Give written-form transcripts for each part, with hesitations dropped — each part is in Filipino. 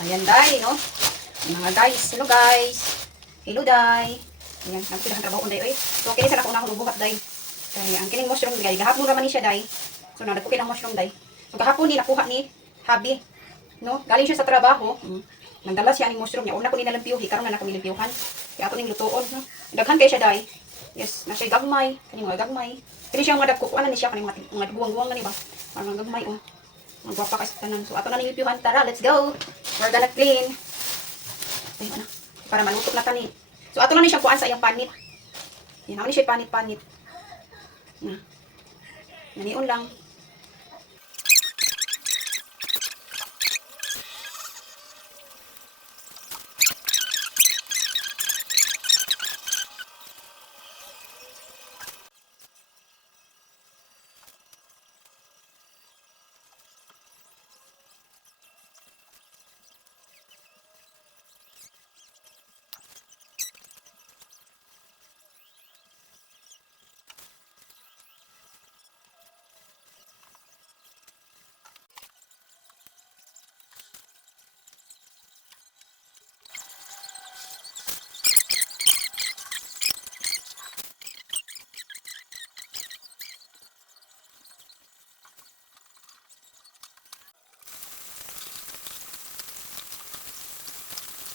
Ayan, day, no? Mga guys, hello guys. Hello, day. Ayan, nagpilahan trabaho ko, day, oy. So, kini sa nakunang buhat, day. Kaya, ang kining mushroom, day. Gahapon raman ni siya, day. So, nagdako kinang mushroom, day. So, gahapon ni nakuha ni Habi. No? Galing siya sa trabaho. Nagdala siya ng mushroom niya. Una ko nilalampiyuhi, karon na nilimpiyuhan. Kaya ato ning lutuon, no? Daghan kay siya, day. Yes, na siya gagmay. Kani mga gagmay. Kani siya mga dagko, ano ni siya, kani mga guwang-guwang gani ba? Mga gagmay, oh. Magwapa kasi tanan. So, ato na nilimpiyuhan. Tara, let's go. We're gonna clean. Ayun na. Para malutok na tani. So, ato na ni siya kuan sa iyang panit. Yan, ako ni siya panit-panit. Na. Nanion lang.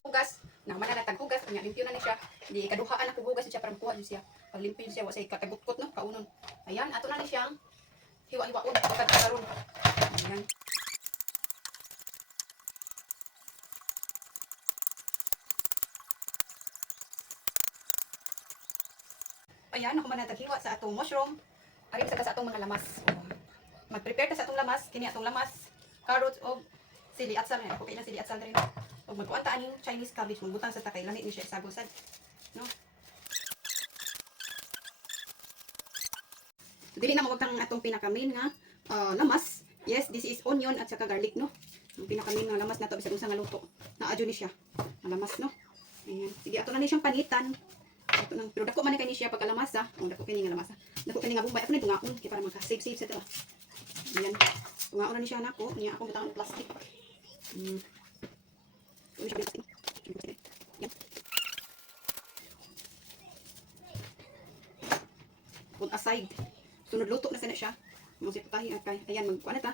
Hugas, na mananatag hugas, kanya limpyo na ni siya. Di kaduhaan ako hugas siya para makuha siya. Pag limpyo siya, wasay katagutkot, no, kaunon. Ayan, ato na ni siyang hiwa-hiwaon, pagkad karon. Ayan. Ayan, ako manatag hiwa sa atong mushroom. Arin sa atong mga lamas. Mag-prepare ta sa atong lamas, kini atong lamas, carrots o sili at sal. Ako kay na sili at sal rin. Pag magkuan ta aning Chinese cabbage, magbutang sa takay, lani ni siya isagosad. No? So, dili na magutang atong pinakamin nga lamas. Yes, this is onion at saka garlic, no? Ang pinakamin nga lamas na to bisag unsa nga luto. Naadyo ni siya. Ang lamas, no? Ayan. Sige, ato na ni siyang panitan. Ato nang pero dako man ni kani siya pagkalamasa. O dako kini nga lamasa. Dako kini nga bumbay ako ni tungaon kay para magka-save sa to. Ayan. Tungaon na ni siya nako, niya akong butang plastic. Put aside. Sunod luto na sana siya. Mga siputahin at kay. Ayan, magkuha na ta.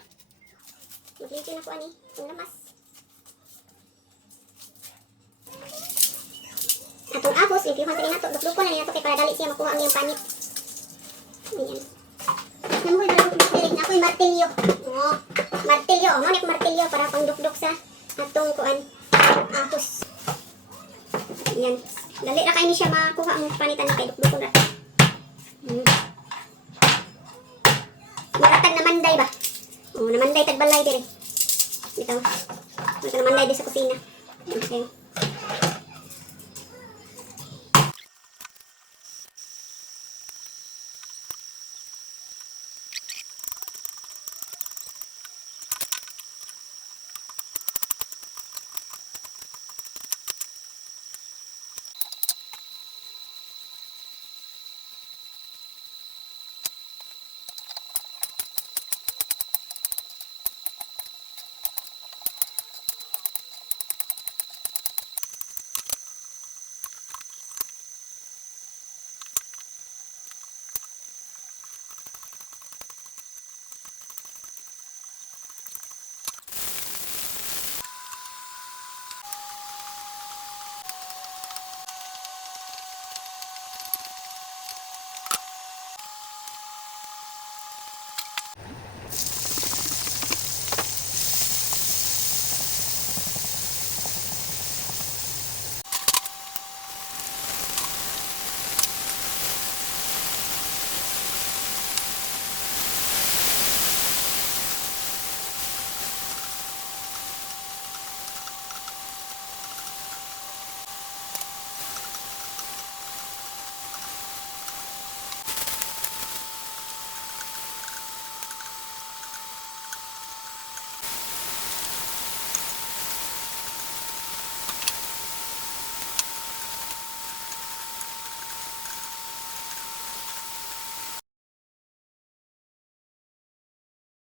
Maglimpyo na ko ani, ang lamas. Atong apos, limpyuhan sa nato. Dukduk ko na niya to kay para dali siya makuha ang iyang panit. Ayan. Namuhay na lang dili na ako'y martilyo. Oo, martilyo. O, manik martilyo para pang dukduk sa atong kuan. Apos. Ayan. Dali ra kay ni siya makuha ang panitan ni kay dukduk ko na. Maratag na manday ba? O, namanday tagbalay dire. Ito. Ito namanday di sa kusina. Okay.